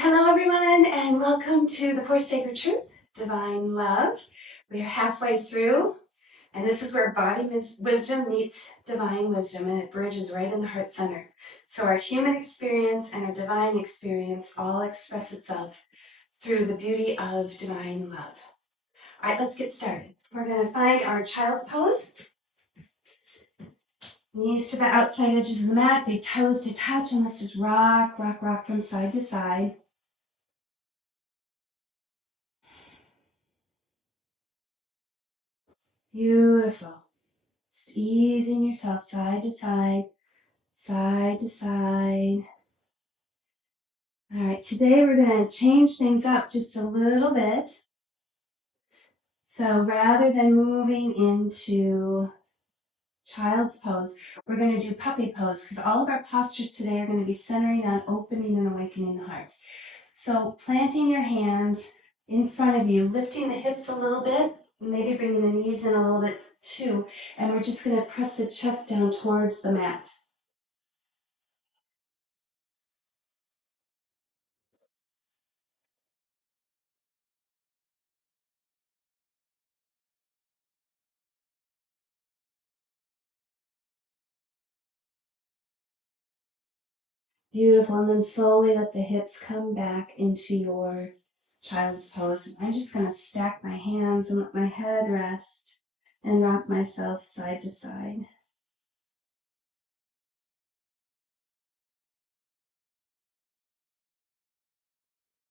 Hello, everyone, and welcome to the Fourth Sacred Truth, Divine Love. We are halfway through, and this is where body wisdom meets divine wisdom, and it bridges right in the heart center. So our human experience and our divine experience all express itself through the beauty of divine love. All right, let's get started. We're going to find our child's pose. Knees to the outside edges of the mat, big toes to touch, and let's just rock, rock, rock from side to side. Beautiful. Just easing yourself side to side, side to side. All right, today we're going to change things up just a little bit. So rather than moving into child's pose, we're going to do puppy pose because all of our postures today are going to be centering on opening and awakening the heart. So planting your hands in front of you, lifting the hips a little bit, maybe bringing the knees in a little bit too, and we're just going to press the chest down towards the mat. Beautiful, and then slowly let the hips come back into your child's pose. I'm just going to stack my hands and let my head rest and rock myself side to side.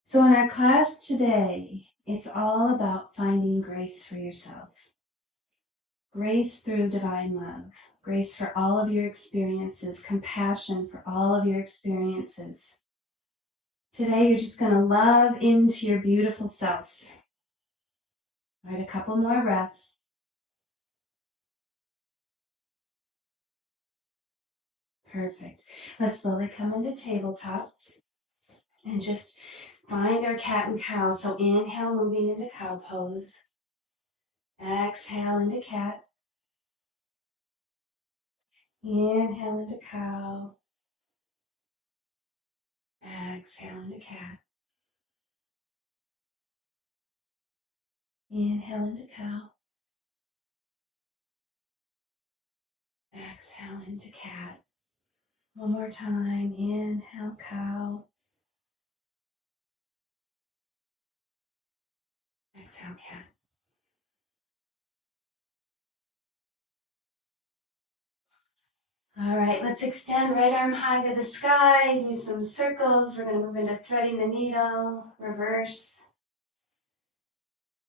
So in our class today, it's all about finding grace for yourself. Grace through divine love. Grace for all of your experiences. Compassion for all of your experiences. Today, you're just going to love into your beautiful self. All right, a couple more breaths. Perfect. Let's slowly come into tabletop and just find our cat and cow. So inhale, moving into cow pose. Exhale into cat. Inhale into cow. Exhale into cat. Inhale into cow. Exhale into cat. One more time. Inhale, cow. Exhale, cat. All right, let's extend right arm high to the sky. Do some circles. We're going to move into threading the needle. Reverse.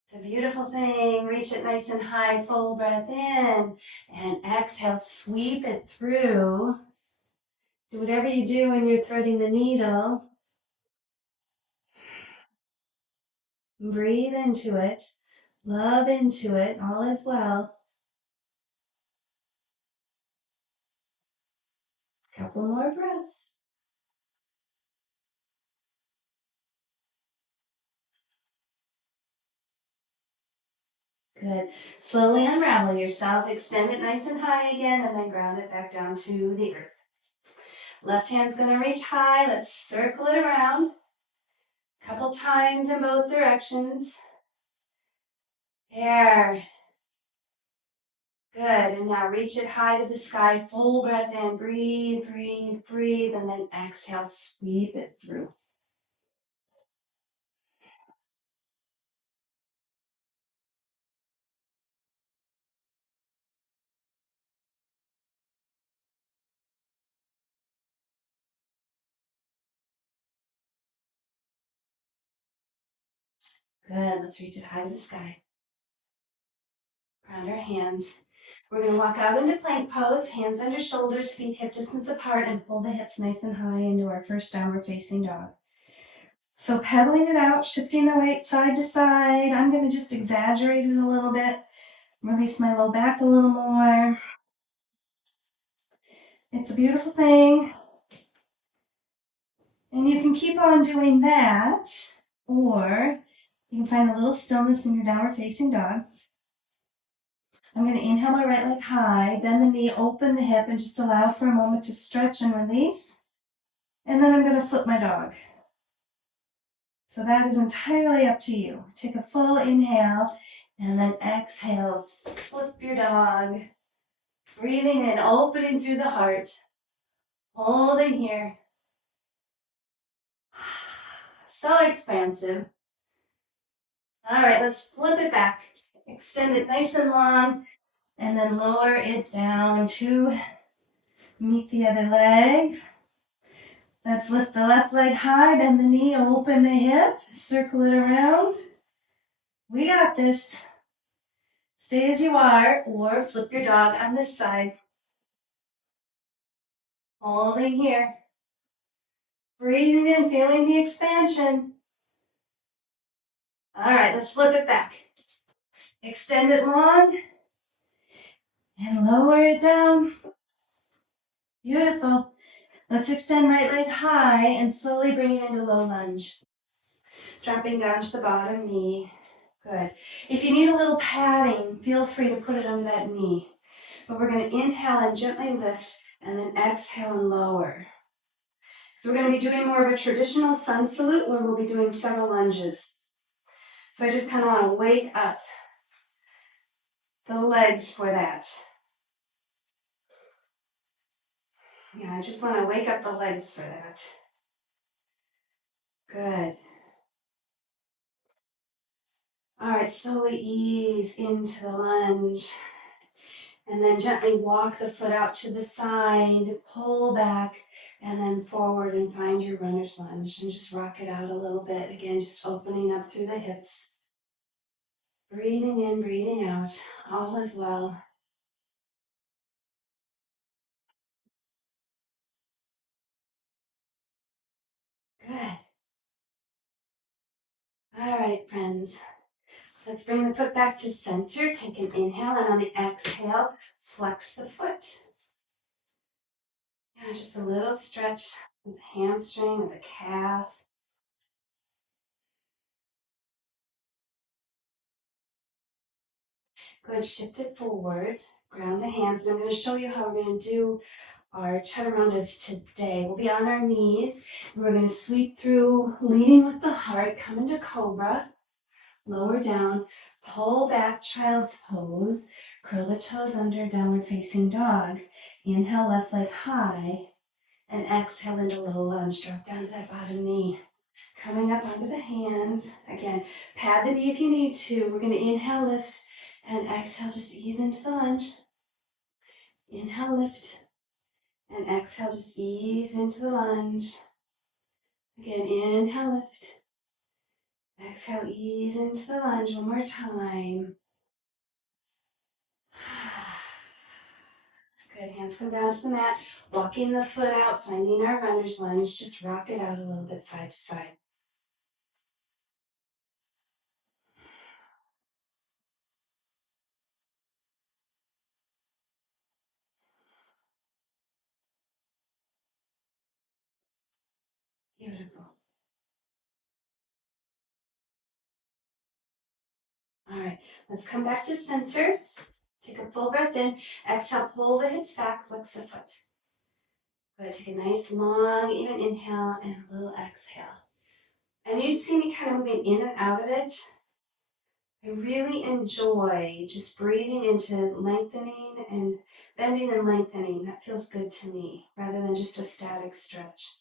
It's a beautiful thing. Reach it nice and high. Full breath in. And exhale. Sweep it through. Do whatever you do when you're threading the needle. Breathe into it. Love into it. All is well. Couple more breaths. Good. Slowly unravel yourself. Extend it nice and high again, and then ground it back down to the earth. Left hand's going to reach high. Let's circle it around. Couple times in both directions. There. Good. And now reach it high to the sky. Full breath in. Breathe, breathe, breathe. And then exhale. Sweep it through. Good. Let's reach it high to the sky. Ground our hands. We're going to walk out into plank pose. Hands under shoulders, feet hip distance apart, and pull the hips nice and high into our first downward facing dog. So pedaling it out, shifting the weight side to side. I'm going to just exaggerate it a little bit. Release my low back a little more. It's a beautiful thing. And you can keep on doing that, or you can find a little stillness in your downward facing dog. I'm going to inhale my right leg high, bend the knee, open the hip, and just allow for a moment to stretch and release. And then I'm going to flip my dog. So that is entirely up to you. Take a full inhale and then exhale. Flip your dog. Breathing in, opening through the heart. Holding here. So expansive. All right, let's flip it back. Extend it nice and long and then lower it down to meet the other leg. Let's lift the left leg high, bend the knee, open the hip, circle it around. We got this. Stay as you are or flip your dog on this side. Holding here. Breathing in, feeling the expansion. All right, let's flip it back. Extend it long and lower it down. Beautiful. Let's extend right leg high and slowly bring it into low lunge. Dropping down to the bottom knee. Good. If you need a little padding, feel free to put it under that knee. But we're going to inhale and gently lift and then exhale and lower. So we're going to be doing more of a traditional sun salute where we'll be doing several lunges. So I just kind of want to wake up the legs for that. Yeah, I just want to wake up the legs for that. Good. All right, slowly ease into the lunge. And then gently walk the foot out to the side, pull back, and then forward and find your runner's lunge. And just rock it out a little bit. Again, just opening up through the hips. Breathing in, breathing out. All is well. Good. All right, friends. Let's bring the foot back to center. Take an inhale, and on the exhale, flex the foot. Yeah, just a little stretch with the hamstring, with the calf. Good, shift it forward. Ground the hands. And I'm going to show you how we're going to do our chaturangas today. We'll be on our knees. And we're going to sweep through, leading with the heart. Come into cobra. Lower down. Pull back, child's pose. Curl the toes under, downward facing dog. Inhale, left leg high. And exhale into low lunge. Drop down to that bottom knee. Coming up onto the hands. Again, pad the knee if you need to. We're going to inhale, lift, and exhale. Just ease into the lunge. Inhale, lift, and exhale. Just ease into the lunge. Again, inhale, lift. Exhale, ease into the lunge. One more time. Good, hands come down to the mat. Walking the foot out, finding our runner's lunge. Just rock it out a little bit side to side. Beautiful. All right, let's come back to center. Take a full breath in. Exhale, pull the hips back, flex the foot. Good, take a nice long, even inhale and a little exhale. And you see me kind of moving in and out of it. I really enjoy just breathing into lengthening and bending and lengthening. That feels good to me, rather than just a static stretch.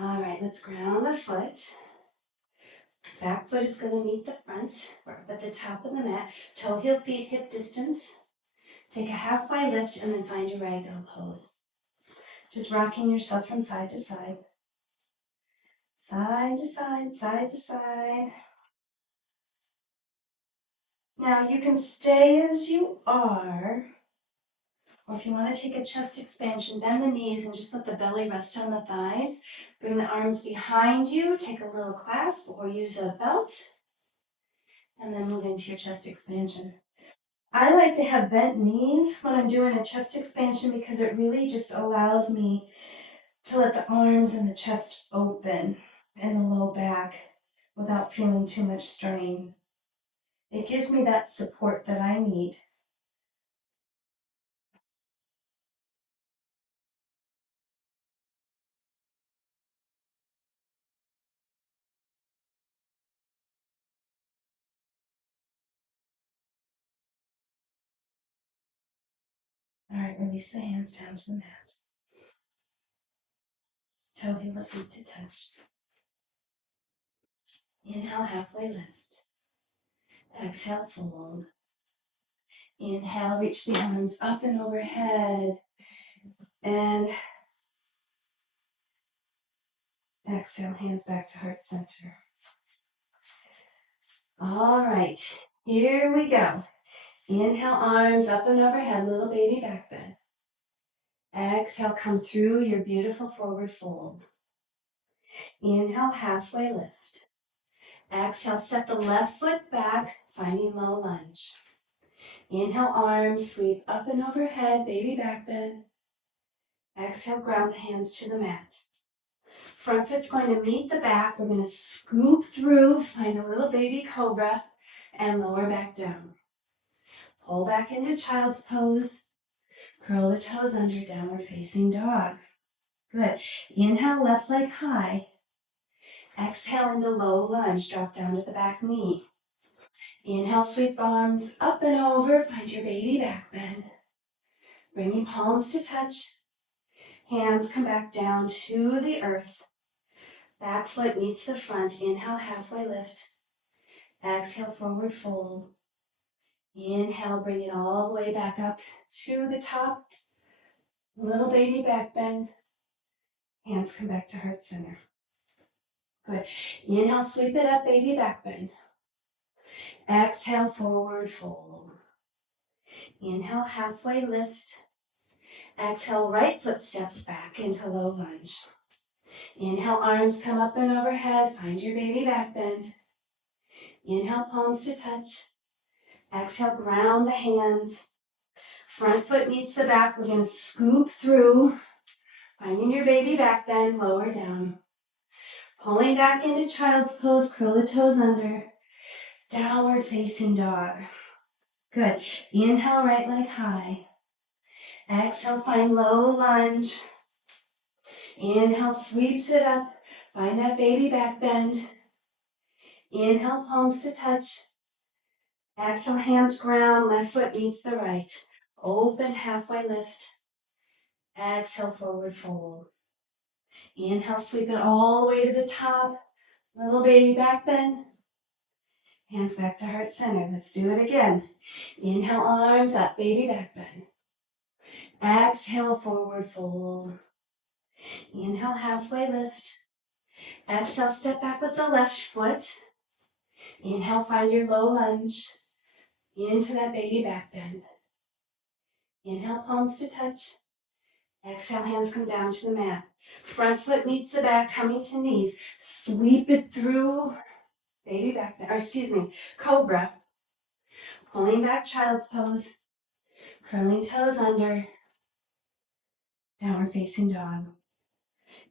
All right, let's ground the foot. Back foot is going to meet the front. We're up at the top of the mat. Toe, heel, feet, hip distance. Take a halfway lift and then find your ragdoll pose. Just rocking yourself from side to side. Side to side, side to side. Now you can stay as you are, or if you want to take a chest expansion, bend the knees and just let the belly rest on the thighs. Bring the arms behind you, take a little clasp or use a belt, and then move into your chest expansion. I like to have bent knees when I'm doing a chest expansion because it really just allows me to let the arms and the chest open and the low back without feeling too much strain. It gives me that support that I need. All right, release the hands down to the mat. Toe heel of feet to touch. Inhale, halfway lift. Exhale, fold. Inhale, reach the arms up and overhead. And exhale, hands back to heart center. All right, here we go. Inhale, arms up and overhead, little baby back bend. Exhale, come through your beautiful forward fold. Inhale, halfway lift. Exhale, step the left foot back, finding low lunge. Inhale, arms sweep up and overhead, baby back bend. Exhale, ground the hands to the mat. Front foot's going to meet the back. We're going to scoop through, find a little baby cobra, and lower back down. Pull back into child's pose. Curl the toes under, downward facing dog. Good. Inhale, left leg high. Exhale into low lunge, drop down to the back knee. Inhale, sweep arms up and over, find your baby back bend. Bringing palms to touch. Hands come back down to the earth. Back foot meets the front. Inhale, halfway lift. Exhale, forward fold. Inhale, bring it all the way back up to the top. Little baby back bend. Hands come back to heart center. Good. Inhale, sweep it up, baby back bend. Exhale, forward fold. Inhale, halfway lift. Exhale, right foot steps back into low lunge. Inhale, arms come up and overhead. Find your baby back bend. Inhale, palms to touch. Exhale, ground the hands. Front foot meets the back. We're going to scoop through. Finding your baby back bend, lower down. Pulling back into child's pose, curl the toes under. Downward facing dog. Good. Inhale, right leg high. Exhale, find low lunge. Inhale, sweeps it up. Find that baby back bend. Inhale, palms to touch. Exhale, hands ground. Left foot meets the right. Open, halfway lift. Exhale, forward fold. Inhale, sweep it all the way to the top. Little baby back bend. Hands back to heart center. Let's do it again. Inhale, arms up, baby back bend. Exhale, forward fold. Inhale, halfway lift. Exhale, step back with the left foot. Inhale, find your low lunge. Into that baby back bend. Inhale, palms to touch. Exhale, hands come down to the mat. Front foot meets the back, coming to knees. Sweep it through, baby back bend, or excuse me, cobra. Pulling back, child's pose. Curling toes under. Downward facing dog.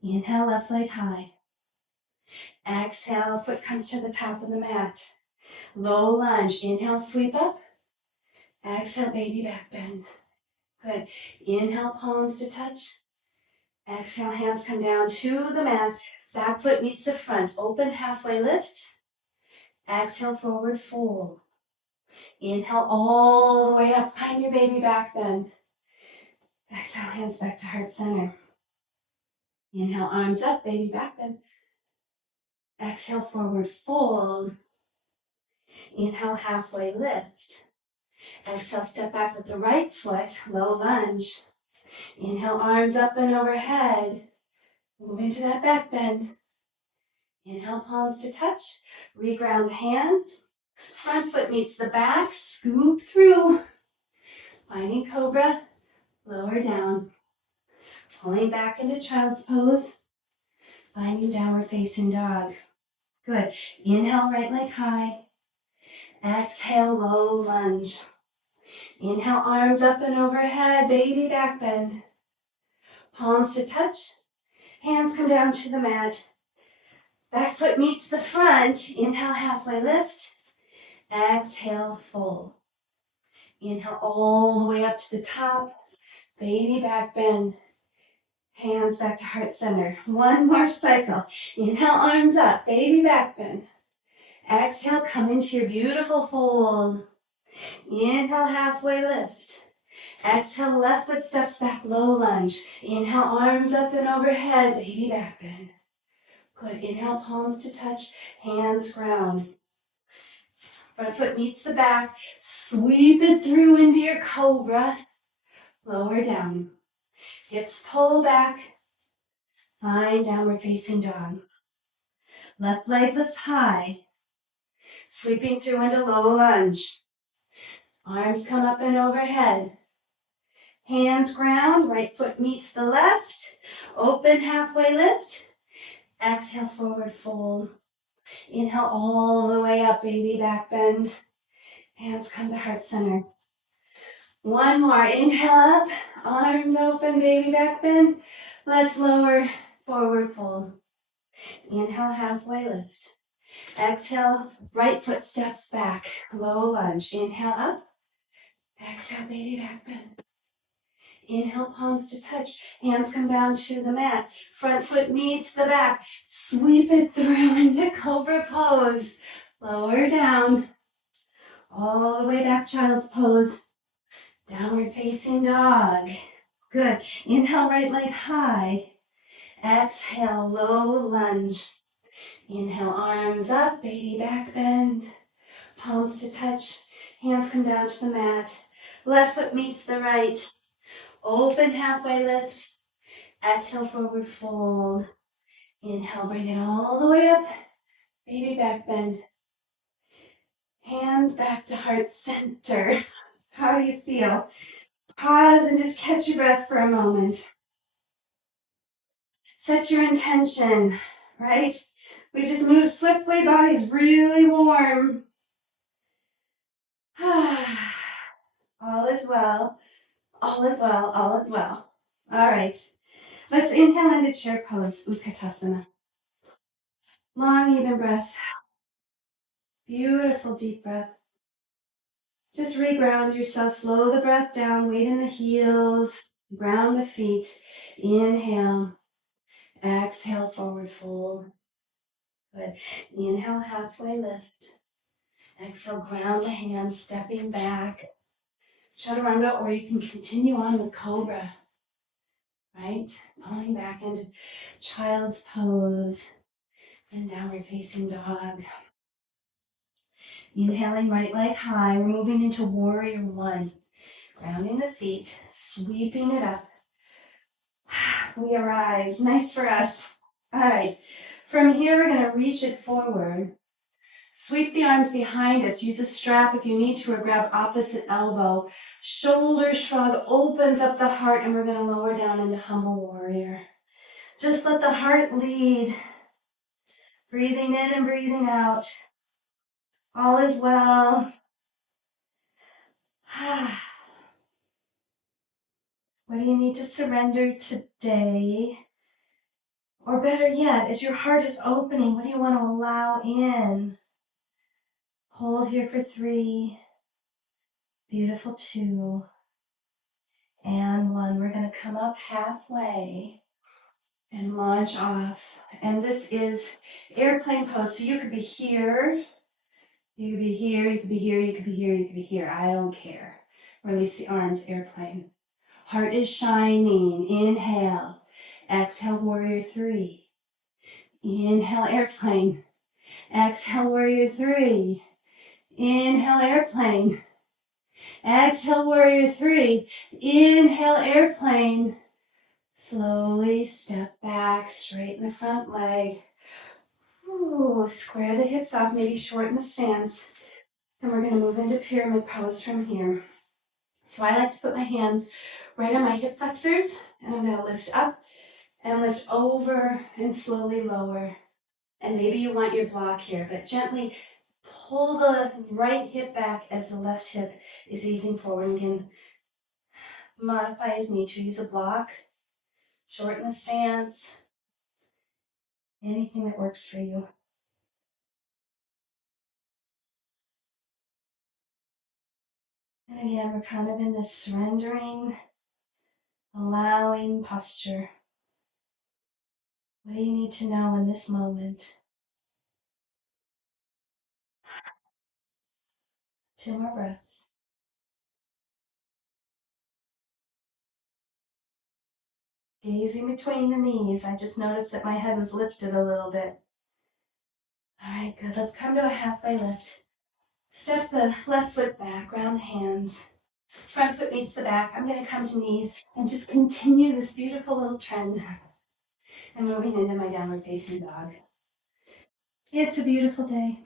Inhale, left leg high. Exhale, foot comes to the top of the mat. Low lunge. Inhale, sweep up. Exhale, baby back bend. Good. Inhale, palms to touch. Exhale, hands come down to the mat. Back foot meets the front. Open, halfway lift. Exhale, forward fold. Inhale, all the way up. Find your baby back bend. Exhale, hands back to heart center. Inhale, arms up, baby back bend. Exhale, forward fold. Inhale, halfway lift. Exhale, step back with the right foot, low lunge. Inhale, arms up and overhead. Move into that back bend. Inhale, palms to touch. Reground the hands. Front foot meets the back. Scoop through. Finding cobra. Lower down. Pulling back into child's pose. Finding downward facing dog. Good. Inhale, right leg high. Exhale, low lunge. Inhale, arms up and overhead. Baby back bend. Palms to touch. Hands come down to the mat. Back foot meets the front. Inhale, halfway lift. Exhale, fold. Inhale all the way up to the top. Baby back bend. Hands back to heart center. One more cycle. Inhale, arms up. Baby back bend. Exhale, come into your beautiful fold. Inhale, halfway lift. Exhale, left foot steps back, low lunge. Inhale, arms up and overhead, baby back bend. Good. Inhale, palms to touch, hands ground. Front foot meets the back. Sweep it through into your cobra. Lower down. Hips pull back. Find downward facing dog. Left leg lifts high. Sweeping through into low lunge. Arms come up and overhead. Hands ground. Right foot meets the left. Open halfway lift. Exhale, forward fold. Inhale all the way up, baby back bend. Hands come to heart center. One more. Inhale up. Arms open, baby back bend. Let's lower, forward fold. Inhale, halfway lift. Exhale, right foot steps back. Low lunge. Inhale up. Exhale, baby back bend. Inhale, palms to touch. Hands come down to the mat. Front foot meets the back. Sweep it through into cobra pose. Lower down. All the way back, child's pose. Downward facing dog. Good. Inhale, right leg high. Exhale, low lunge. Inhale, arms up, baby back bend. Palms to touch. Hands come down to the mat. Left foot meets the right. Open halfway lift. Exhale, forward fold. Inhale, bring it all the way up. Baby back bend. Hands back to heart center. How do you feel? Pause and just catch your breath for a moment. Set your intention, right? We just move swiftly, body's really warm. All is well, all is well, all is well. All right, let's inhale into chair pose, Utkatasana. Long, even breath. Beautiful deep breath. Just reground yourself, slow the breath down, weight in the heels, ground the feet. Inhale, exhale, forward fold. Good. Inhale, halfway lift. Exhale, ground the hands, stepping back. Chaturanga, or you can continue on with cobra, right? Pulling back into child's pose and downward facing dog. Inhaling, right leg high. We're moving into warrior one. Grounding the feet, sweeping it up. We arrived. Nice for us. All right. From here, we're going to reach it forward. Sweep the arms behind us. Use a strap if you need to, or grab opposite elbow. Shoulder shrug opens up the heart, and we're going to lower down into humble warrior. Just let the heart lead. Breathing in and breathing out. All is well. What do you need to surrender today? Or better yet, as your heart is opening, what do you want to allow in? Hold here for 3. Beautiful 2. And 1. We're going to come up halfway and launch off. And this is airplane pose. So you could be here, you could be here, you could be here, you could be here, you could be here. I don't care. Release the arms, airplane. Heart is shining. Inhale. Exhale, warrior 3. Inhale, airplane. Exhale, warrior 3. Inhale, airplane. Exhale, warrior 3. Inhale, airplane. Slowly step back, straighten the front leg. Ooh, square the hips off, maybe shorten the stance. And we're going to move into pyramid pose from here. So I like to put my hands right on my hip flexors, and I'm going to lift up and lift over and slowly lower. And maybe you want your block here, but gently pull the right hip back as the left hip is easing forward, and can modify as need to. Use a block, shorten the stance, anything that works for you. And again, we're kind of in this surrendering, allowing posture. What do you need to know in this moment? 2 more breaths. Gazing between the knees. I just noticed that my head was lifted a little bit. All right, good. Let's come to a halfway lift. Step the left foot back, round the hands. Front foot meets the back. I'm going to come to knees and just continue this beautiful little trend. I'm moving into my downward facing dog. It's a beautiful day.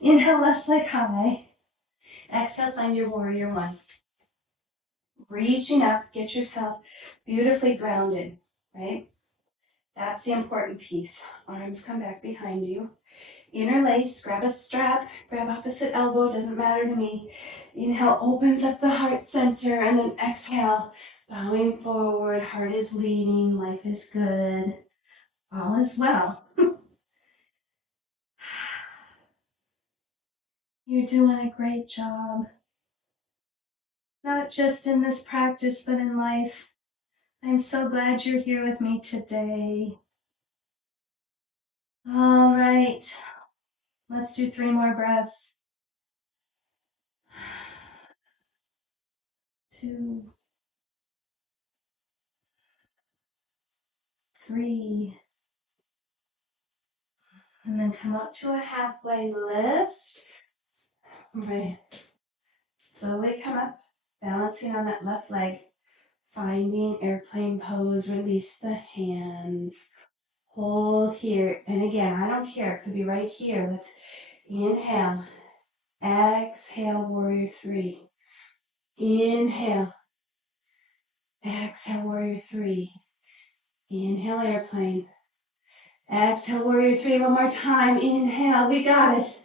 Inhale, left leg high. Exhale, find your warrior one. Reaching up, get yourself beautifully grounded, right? That's the important piece. Arms come back behind you. Interlace, grab a strap, grab opposite elbow, doesn't matter to me. Inhale, opens up the heart center, and then exhale, bowing forward, heart is leading, life is good, all is well. You're doing a great job, not just in this practice, but in life. I'm so glad you're here with me today. All right, let's do 3 more breaths. 2, 3, and then come up to a halfway lift. Right. Slowly come up, balancing on that left leg, finding airplane pose, release the hands, hold here. And again, I don't care, it could be right here. Let's inhale, exhale, warrior 3. Inhale, exhale, warrior 3. Inhale, airplane. Exhale, warrior 3. One more time. Inhale, we got it.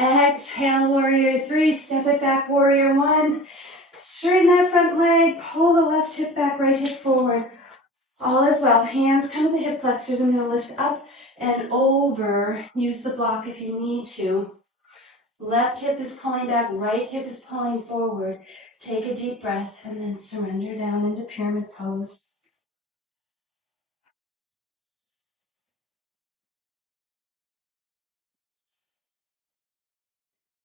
Exhale, warrior 3. Step it back, warrior 1. Straighten that front leg. Pull the left hip back, right hip forward. All is well. Hands come to the hip flexors. I'm going to lift up and over. Use the block if you need to. Left hip is pulling back. Right hip is pulling forward. Take a deep breath and then surrender down into pyramid pose.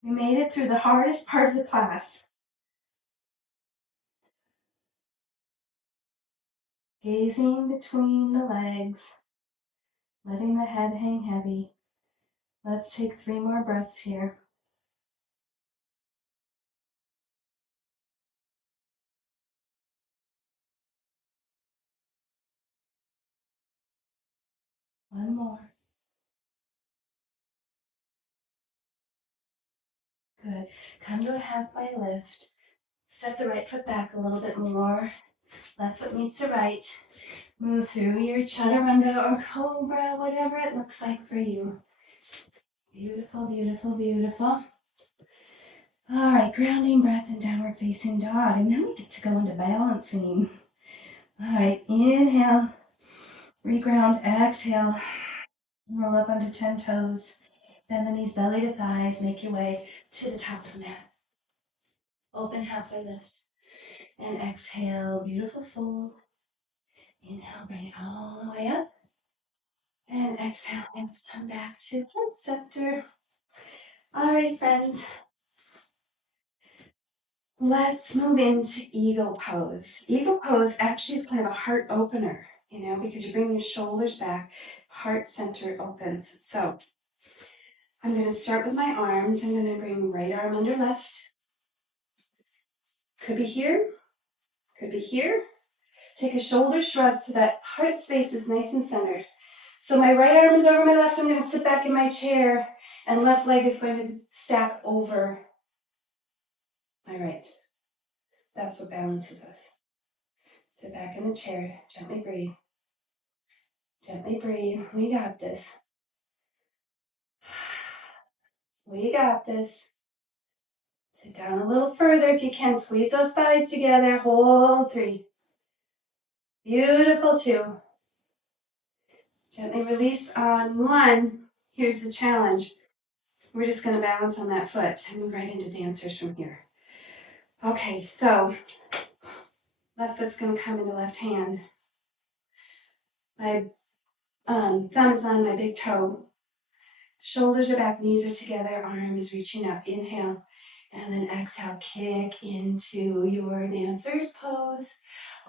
We made it through the hardest part of the class. Gazing between the legs, letting the head hang heavy. Let's take 3 more breaths here. One more. Good. Come to a halfway lift. Step the right foot back a little bit more. Left foot meets the right. Move through your chaturanga or cobra, whatever it looks like for you. Beautiful, beautiful, beautiful. All right, grounding breath and downward facing dog. And then we get to go into balancing. All right, inhale, reground, exhale. Roll up onto 10 toes. Bend the knees, belly to thighs. Make your way to the top of the mat. Open halfway lift. And exhale, beautiful fold. Inhale, bring it all the way up. And exhale, hands come back to heart center. All right, friends. Let's move into eagle pose. Eagle pose actually is kind of a heart opener, because you bring your shoulders back, heart center opens. So I'm going to start with my arms. I'm going to bring right arm under left. Could be here, could be here. Take a shoulder shrug so that heart space is nice and centered. So my right arm is over my left. I'm going to sit back in my chair, and left leg is going to stack over my right. That's what balances us. Sit back in the chair, gently breathe. Gently breathe. We got this. We got this. Sit down a little further if you can. Squeeze those thighs together. Hold 3. Beautiful 2. Gently release on 1. Here's the challenge. We're just going to balance on that foot and move right into dancers from here. Okay, so left foot's going to come into left hand. My thumb is on my big toe. Shoulders are back, knees are together, arm is reaching up. Inhale, and then exhale, kick into your dancer's pose.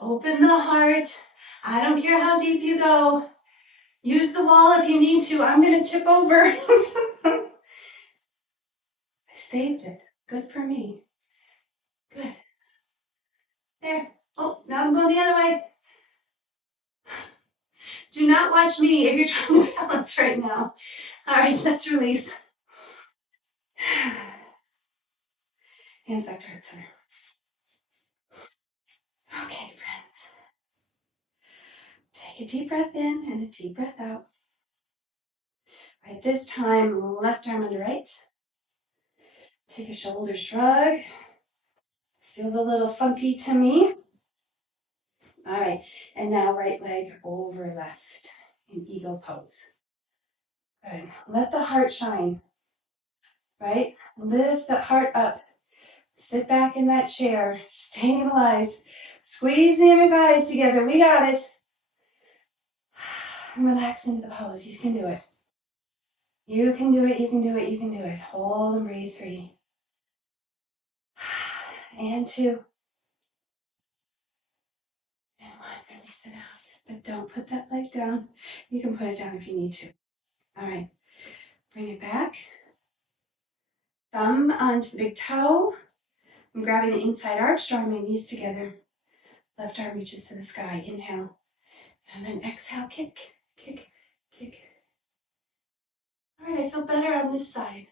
Open the heart. I don't care how deep you go. Use the wall if you need to. I'm going to tip over. I saved it. Good for me. Good. There. Oh, now I'm going the other way. Do not watch me if you're trying to balance right now. All right, let's release. Hands back to heart center. Okay, friends. Take a deep breath in and a deep breath out. Right, this time, left arm under right. Take a shoulder shrug. This feels a little funky to me. All right, and now right leg over left in eagle pose. Good. Let the heart shine, right? Lift the heart up. Sit back in that chair. Stabilize. Squeeze the inner thighs together. We got it. And relax into the pose. You can do it. You can do it. You can do it. You can do it. Hold and breathe. 3. And 2. And 1. Release it out. But don't put that leg down. You can put it down if you need to. All right. Bring it back. Thumb onto the big toe. I'm grabbing the inside arch, drawing my knees together. Left arm reaches to the sky. Inhale. And then exhale. Kick, kick, kick. All right, I feel better on this side.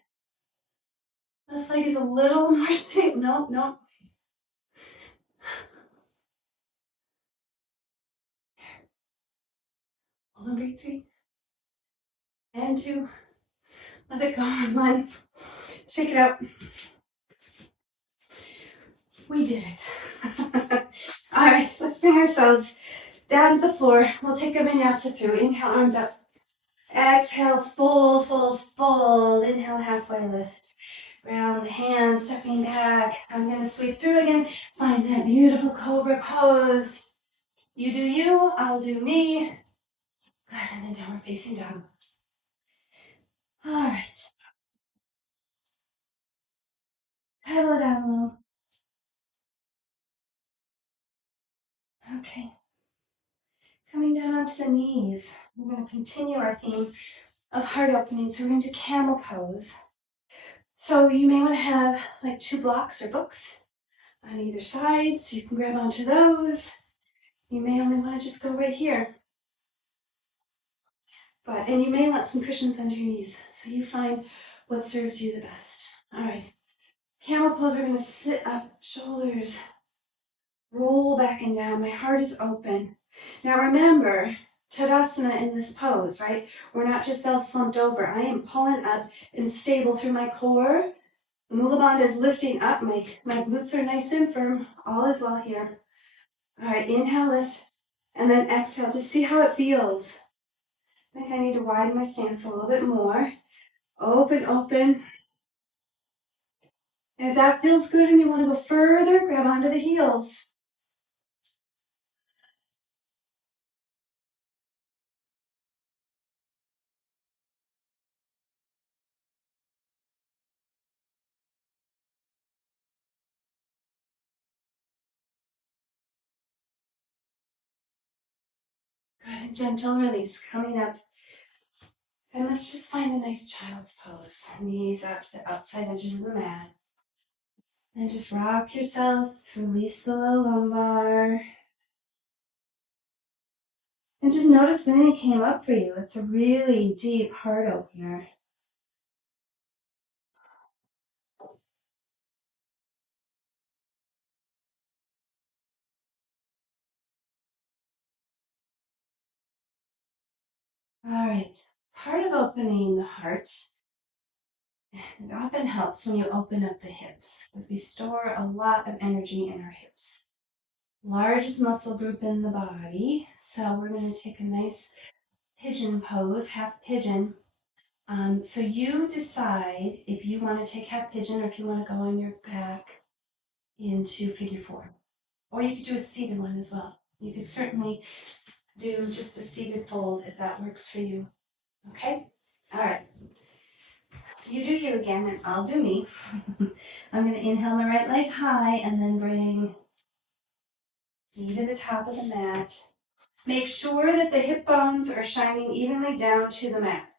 Left leg is a little more straight. No, no. Hold on, breathe. 3. And 2. Let it go. 1. Shake it out. We did it. All right, let's bring ourselves down to the floor. We'll take a vinyasa through. Inhale, arms up. Exhale, full, full, full. Inhale, halfway lift. Round the hands, stepping back. I'm going to sweep through again. Find that beautiful cobra pose. You do you, I'll do me. Good, and then downward facing dog. All right. Pedal it out a little. Okay. Coming down onto the knees. We're going to continue our theme of heart opening. So we're going to do camel pose. So you may want to have like 2 blocks or books on either side, so you can grab onto those. You may only want to just go right here. And you may want some cushions under your knees, so you find what serves you the best. All right. Camel pose, we're going to sit up, shoulders, roll back and down. My heart is open. Now remember, Tadasana in this pose, right? We're not just all slumped over. I am pulling up and stable through my core. The Mula Bandha is lifting up. My glutes are nice and firm. All is well here. All right, inhale, lift, and then exhale. Just see how it feels. I think I need to widen my stance a little bit more. Open, open. And if that feels good and you want to go further, grab onto the heels. Good and gentle release coming up. And let's just find a nice child's pose. Knees out to the outside edges of the mat. And just rock yourself, release the low lumbar. And just notice when it came up for you. It's a really deep heart opener. All right, part of opening the heart, it often helps when you open up the hips because we store a lot of energy in our hips. Largest muscle group in the body. So we're going to take a nice pigeon pose, half pigeon. So you decide if you want to take half pigeon or if you want to go on your back into figure 4. Or you could do a seated one as well. You could certainly do just a seated fold if that works for you. Okay? All right. You do you again, and I'll do me. I'm going to inhale my right leg high and then bring knee to the top of the mat. Make sure that the hip bones are shining evenly down to the mat.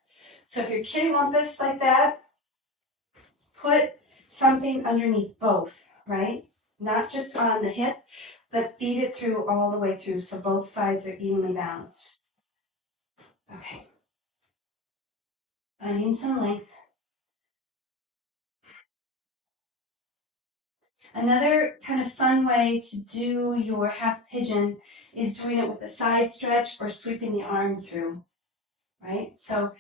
So if you're kittywampus like that, put something underneath both, right? Not just on the hip, but feed it through all the way through so both sides are evenly balanced. Okay. Finding some length. Another kind of fun way to do your half pigeon is doing it with a side stretch or sweeping the arm through, right? So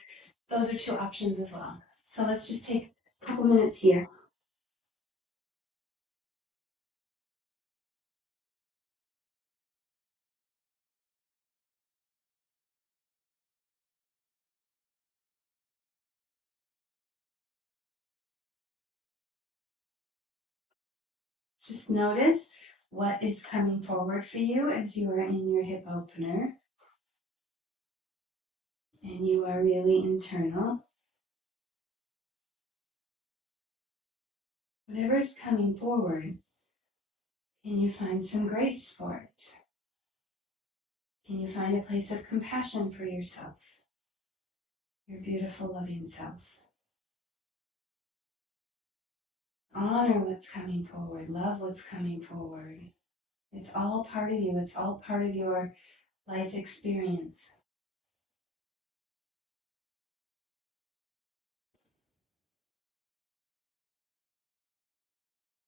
those are two options as well. So let's just take a couple minutes here. Just notice what is coming forward for you as you are in your hip opener and you are really internal. Whatever is coming forward, can you find some grace for it? Can you find a place of compassion for yourself, your beautiful, loving self? Honor what's coming forward. Love what's coming forward. It's all part of you. It's all part of your life experience.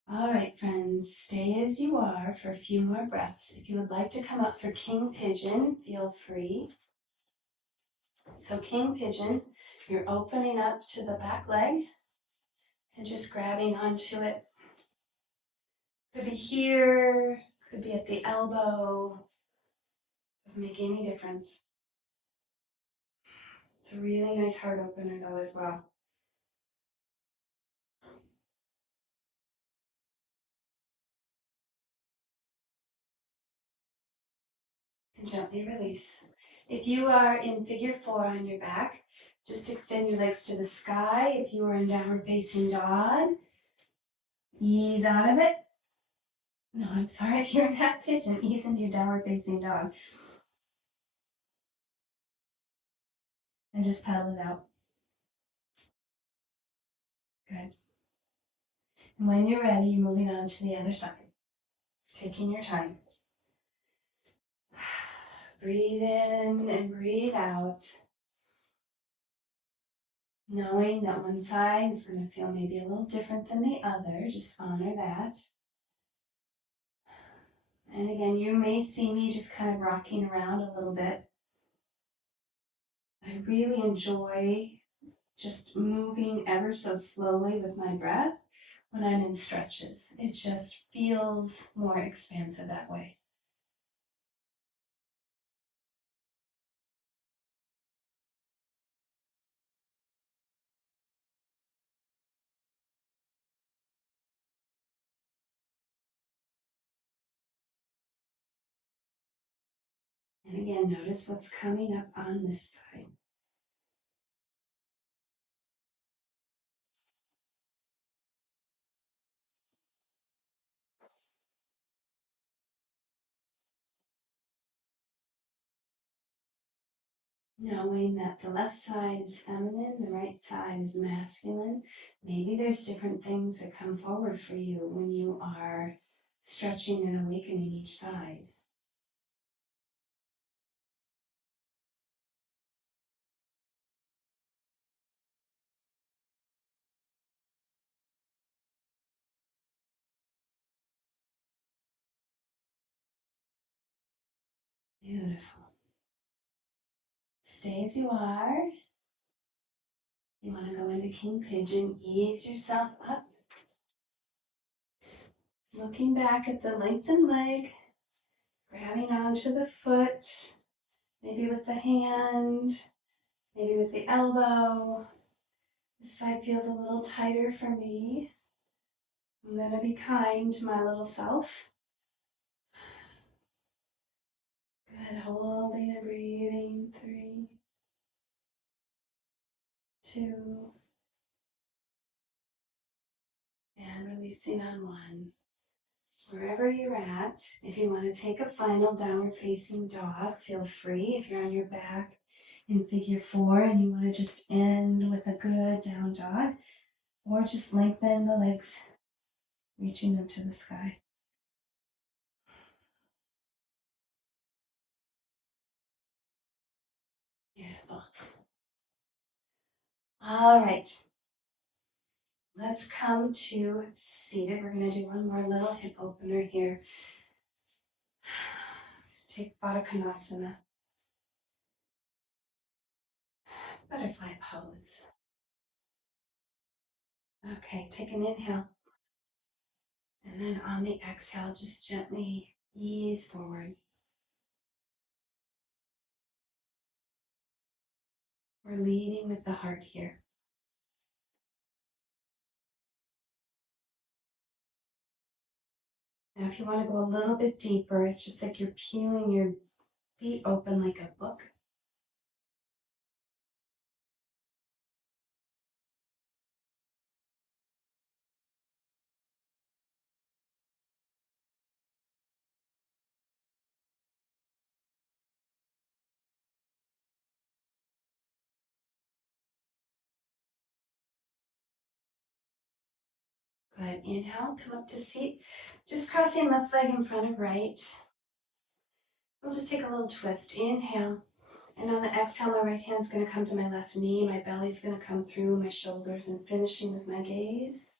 All right, friends, stay as you are for a few more breaths. If you would like to come up for King Pigeon, feel free. So King Pigeon, you're opening up to the back leg and just grabbing onto it. Could be here, could be at the elbow. Doesn't make any difference. It's a really nice heart opener though as well. And gently release. If you are in figure 4 on your back, just extend your legs to the sky. If you are in downward facing dog, ease out of it. No, I'm sorry, if you're in half pigeon, ease into your downward facing dog. And just pedal it out. Good. And when you're ready, you're moving on to the other side. Taking your time. Breathe in and breathe out. Knowing that one side is going to feel maybe a little different than the other. Just honor that. And again, you may see me just kind of rocking around a little bit. I really enjoy just moving ever so slowly with my breath when I'm in stretches. It just feels more expansive that way. And again, notice what's coming up on this side. Knowing that the left side is feminine, the right side is masculine. Maybe there's different things that come forward for you when you are stretching and awakening each side. Beautiful. Stay as you are. You want to go into King Pigeon, ease yourself up. Looking back at the lengthened leg, grabbing onto the foot, maybe with the hand, maybe with the elbow. This side feels a little tighter for me. I'm going to be kind to my little self. Good, holding and breathing. 3, 2, and releasing on 1. Wherever you're at, if you want to take a final downward facing dog, feel free. If you're on your back in figure 4 and you want to just end with a good down dog, or just lengthen the legs, reaching them to the sky. Beautiful. All right. Let's come to seated. We're going to do one more little hip opener here. Take Baddha Konasana. Butterfly pose. Okay, take an inhale. And then on the exhale, just gently ease forward. We're leading with the heart here. Now, if you want to go a little bit deeper, it's just like you're peeling your feet open like a book. Good. Inhale, come up to seat. Just crossing left leg in front of right. We'll just take a little twist. Inhale. And on the exhale, my right hand's going to come to my left knee. My belly's going to come through my shoulders and finishing with my gaze.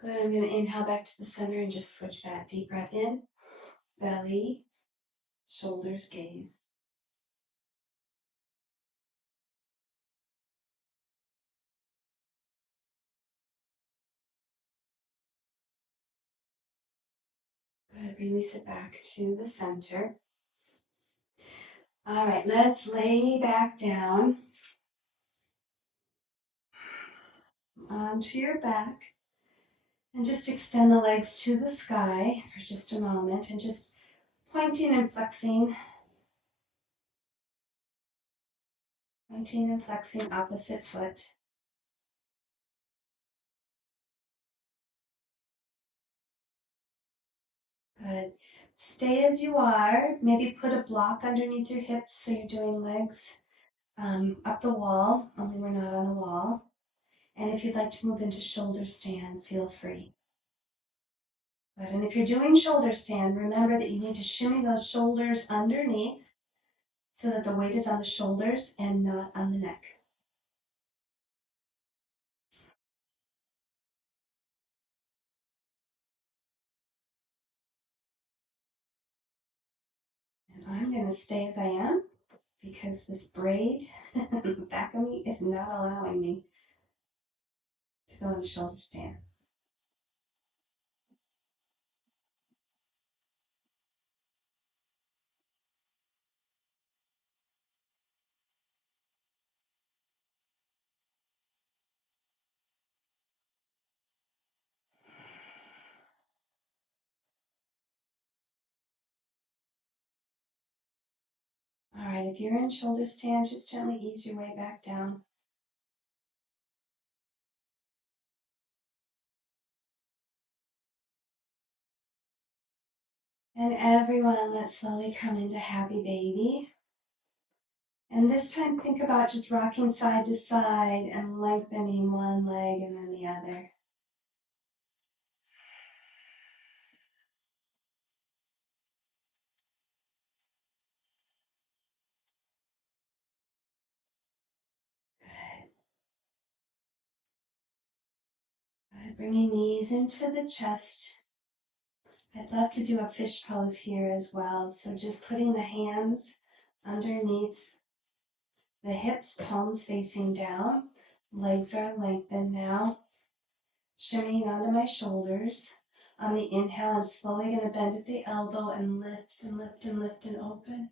Good. I'm going to inhale back to the center and just switch that. Deep breath in. Belly, shoulders, gaze. Good. Release it back to the center. All right. Let's lay back down onto your back. And just extend the legs to the sky for just a moment and just pointing and flexing opposite foot. Good. Stay as you are. Maybe put a block underneath your hips so you're doing legs up the wall, only we're not on a wall. And if you'd like to move into shoulder stand, feel free. Good. And if you're doing shoulder stand, remember that you need to shimmy those shoulders underneath so that the weight is on the shoulders and not on the neck. And I'm going to stay as I am, because this braid back of me is not allowing me to go into shoulder stand. All right, if you're in shoulder stand, just gently ease your way back down. And everyone, let's slowly come into happy baby. And this time, think about just rocking side to side and lengthening one leg and then the other. Good. Good. Bringing knees into the chest. I'd love to do a fish pose here as well. So just putting the hands underneath the hips, palms facing down. Legs are lengthened now. Shimmying onto my shoulders. On the inhale, I'm slowly going to bend at the elbow and lift and lift and lift and open.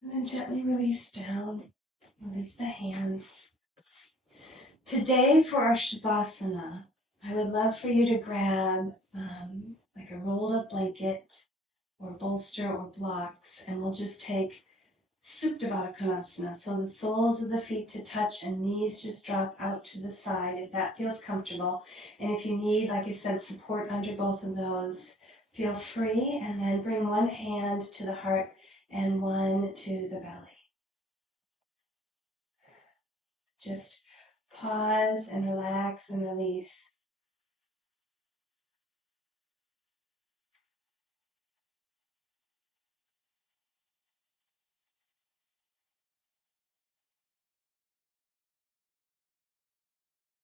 And then gently release down. Release the hands. Today for our Shavasana, I would love for you to grab like a rolled up blanket or bolster or blocks, and we'll just take Supta Konasana. So the soles of the feet to touch and knees just drop out to the side if that feels comfortable. And if you need, like I said, support under both of those, feel free. And then bring one hand to the heart and one to the belly. Just pause and relax and release.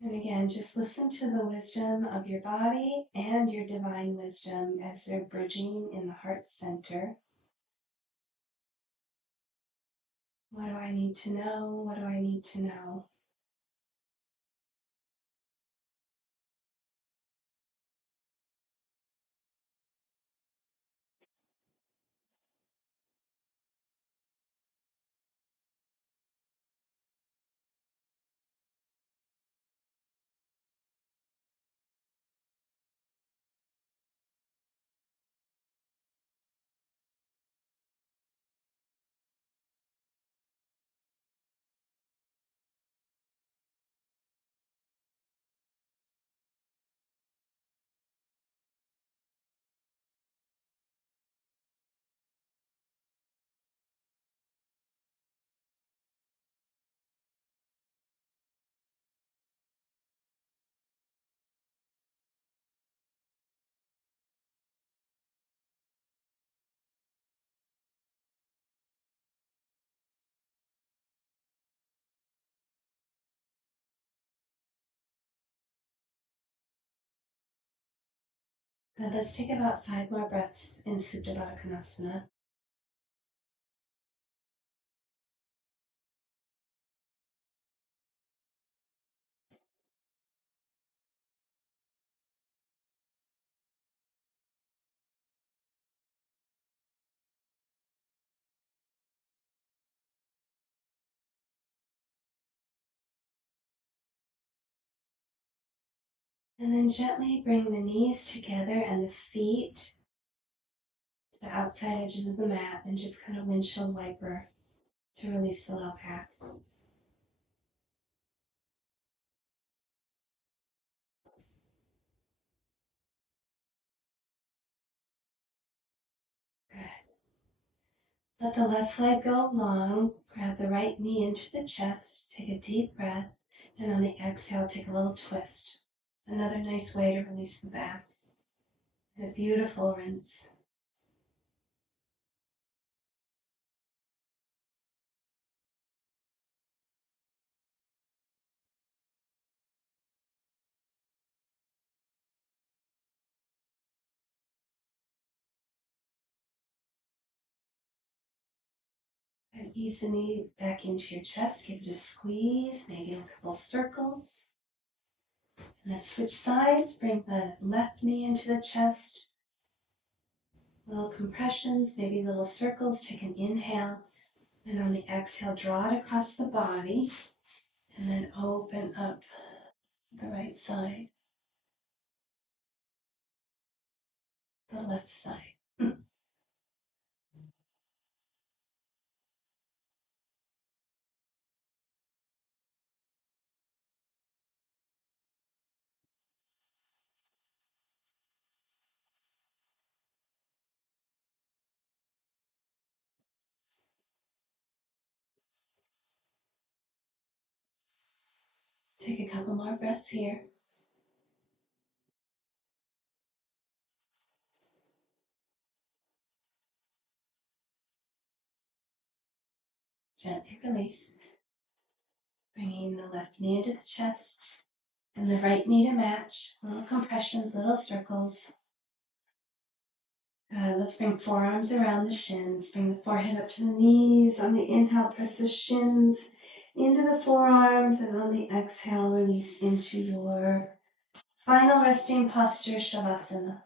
And again, just listen to the wisdom of your body and your divine wisdom as they're bridging in the heart center. What do I need to know? What do I need to know? Good. Let's take about 5 more breaths in Supta Konasana. And then gently bring the knees together and the feet to the outside edges of the mat, and just kind of windshield wiper to release the low back. Good. Let the left leg go long. Grab the right knee into the chest. Take a deep breath. And on the exhale, take a little twist. Another nice way to release the back. And a beautiful rinse. And ease the knee back into your chest. Give it a squeeze, maybe a couple circles. And let's switch sides. Bring the left knee into the chest. Little compressions, maybe little circles. Take an inhale. And on the exhale, draw it across the body. And then open up the right side, the left side. Take a couple more breaths here. Gently release. Bringing the left knee into the chest and the right knee to match. Little compressions, little circles. Good. Let's bring forearms around the shins. Bring the forehead up to the knees. On the inhale, press the shins into the forearms. And on the exhale, release into your final resting posture, Shavasana.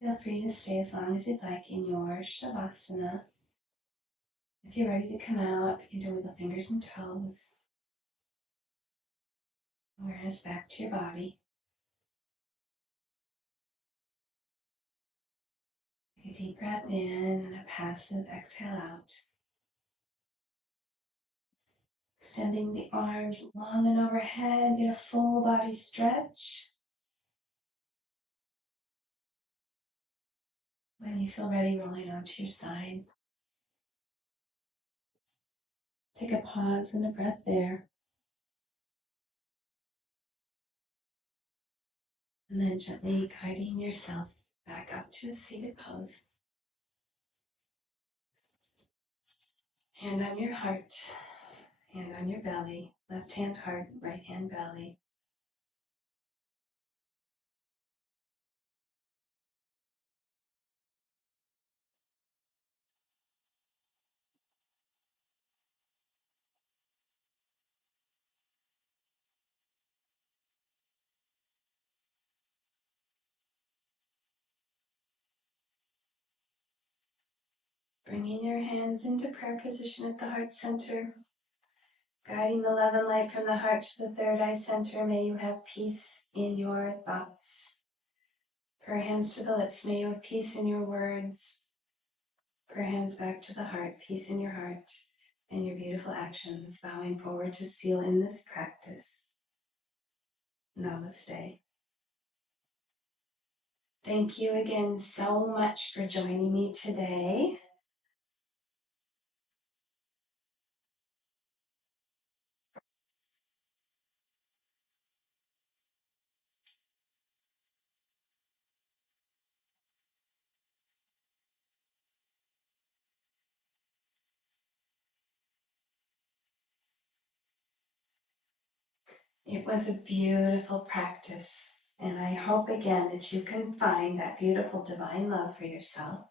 Feel free to stay as long as you'd like in your Shavasana. If you're ready to come out, you can do it with the fingers and toes. Awareness back to your body. Take a deep breath in and a passive exhale out. Extending the arms long and overhead, get a full body stretch. When you feel ready, rolling onto your side. Take a pause and a breath there. And then gently guiding yourself back up to a seated pose. Hand on your heart, hand on your belly, left hand heart, right hand belly. Bringing your hands into prayer position at the heart center. Guiding the love and light from the heart to the third eye center. May you have peace in your thoughts. Prayer hands to the lips. May you have peace in your words. Prayer hands back to the heart. Peace in your heart and your beautiful actions. Bowing forward to seal in this practice. Namaste. Thank you again so much for joining me today. It was a beautiful practice, and I hope again that you can find that beautiful divine love for yourself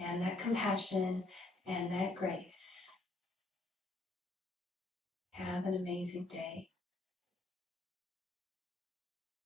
and that compassion and that grace. Have an amazing day.